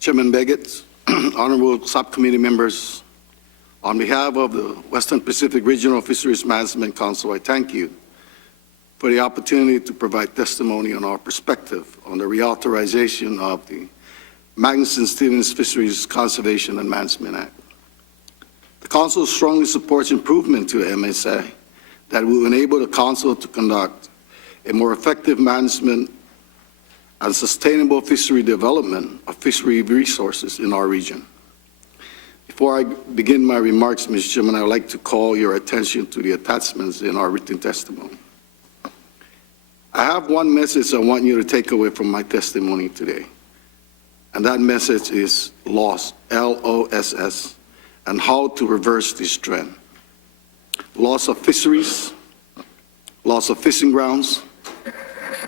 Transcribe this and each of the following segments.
Chairman Beggett, honorable subcommittee members, on behalf of the Western Pacific Regional Fisheries Management Council, I thank you for the opportunity to provide testimony on our perspective on the reauthorization of the Magnuson-Stevens Fisheries Conservation and Management Act. The Council strongly supports improvement to the MSA that will enable the Council to conduct a more effective management and sustainable fishery development of fishery resources in our region. Before I begin my remarks, Mr. Chairman, I would like to call your attention to the attachments in our written testimony. I have one message I want you to take away from my testimony today, and that message is loss, L-O-S-S, and how to reverse this trend. Loss of fisheries, loss of fishing grounds,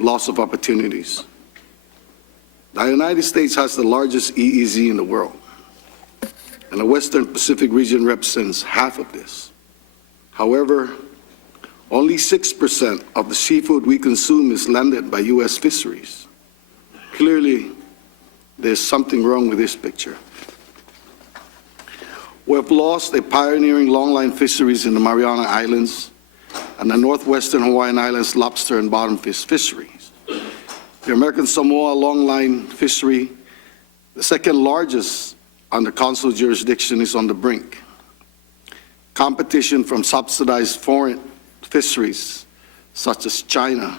loss of opportunities. The United States has the largest EEZ in the world, and the Western Pacific region represents half of this. However, only 6% of the seafood we consume is landed by U.S. fisheries. Clearly, there's something wrong with this picture. We have lost a pioneering longline fisheries in the Mariana Islands and the northwestern Hawaiian Islands lobster and bottomfish fisheries. The American Samoa longline fishery, the second largest under Council jurisdiction, is on the brink. Competition from subsidized foreign fisheries, such as China,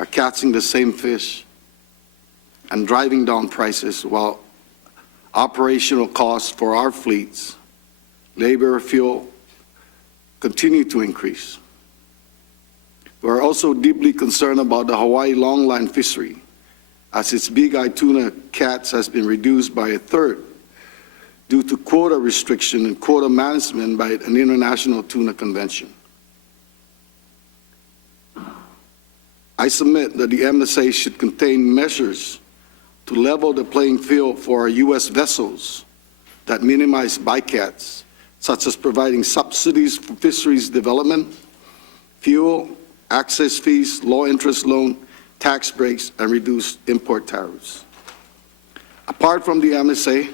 are catching the same fish and driving down prices, while operational costs for our fleets, labor, fuel, continue to increase. We are also deeply concerned about the Hawaii longline fishery, as its big-eye tuna catch has been reduced by a third due to quota restriction and quota management by an international tuna convention. I submit that the MSA should contain measures to level the playing field for our U.S. vessels that minimize bycatch, such as providing subsidies for fisheries development, fuel, access fees, low-interest loan, tax breaks, and reduced import tariffs. Apart from the MSA,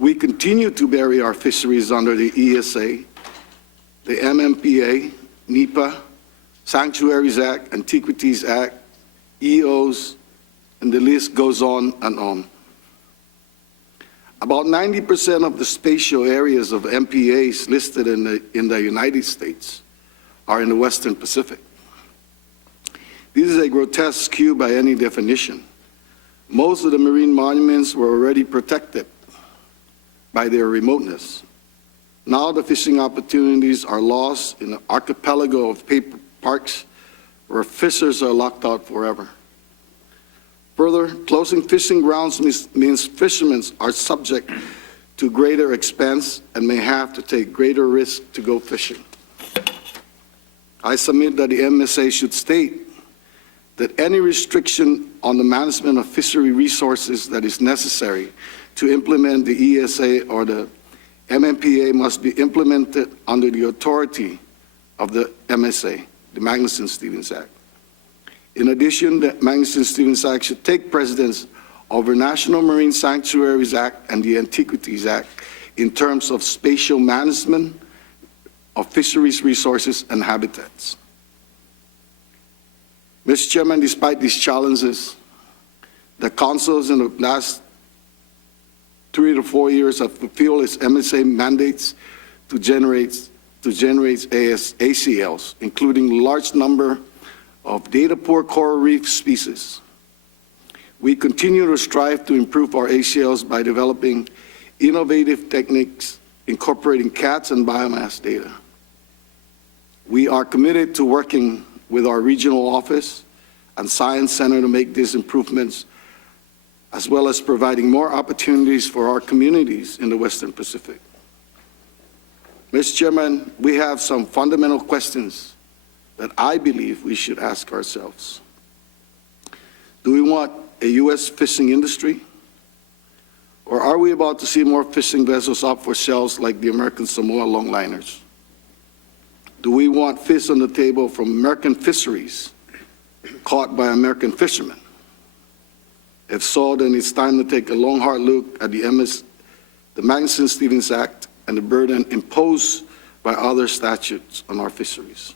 we continue to bury our fisheries under the ESA, the MMPA, NEPA, Sanctuaries Act, Antiquities Act, EOs, and the list goes on and on. About 90% of the spatial areas of MPAs listed in the United States are in the Western Pacific. This is a grotesque skew by any definition. Most of the marine monuments were already protected by their remoteness. Now the fishing opportunities are lost in an archipelago of paper parks where fishers are locked out forever. Further, closing fishing grounds means fishermen are subject to greater expense and may have to take greater risk to go fishing. I submit that the MSA should state that any restriction on the management of fishery resources that is necessary to implement the ESA or the MMPA must be implemented under the authority of the MSA, the Magnuson-Stevens Act. In addition, the Magnuson-Stevens Act should take precedence over National Marine Sanctuaries Act and the Antiquities Act in terms of spatial management of fisheries resources and habitats. Mr. Chairman, despite these challenges, the Councils in the last 3 to 4 years have fulfilled its MSA mandates to generate ACLs, including a large number of data-poor coral reef species. We continue to strive to improve our ACLs by developing innovative techniques incorporating CATS and biomass data. We are committed to working with our regional office and science center to make these improvements, as well as providing more opportunities for our communities in the Western Pacific. Mr. Chairman, we have some fundamental questions that I believe we should ask ourselves. Do we want a U.S. fishing industry? Or are we about to see more fishing vessels up for sales like the American Samoa longliners? Do we want fish on the table from American fisheries caught by American fishermen? If so, then it's time to take a long, hard look at the Magnuson-Stevens Act and the burden imposed by other statutes on our fisheries.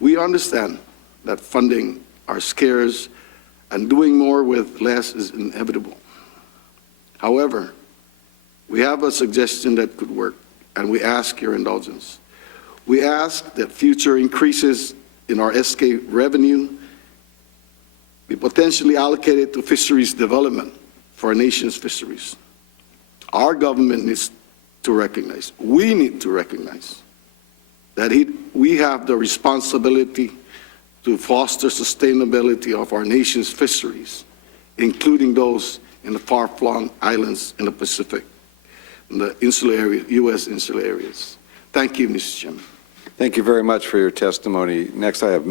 We understand that funding are scarce and doing more with less is inevitable. However, we have a suggestion that could work, and we ask your indulgence. We ask that future increases in our SK revenue be potentially allocated to fisheries development for our nation's fisheries. Our government needs to recognize, we need to recognize, that we have the responsibility to foster sustainability of our nation's fisheries, including those in the far-flung islands in the Pacific, in the insular area, U.S. insular areas. Thank you, Mr. Chairman. Thank you very much for your testimony. Next, I have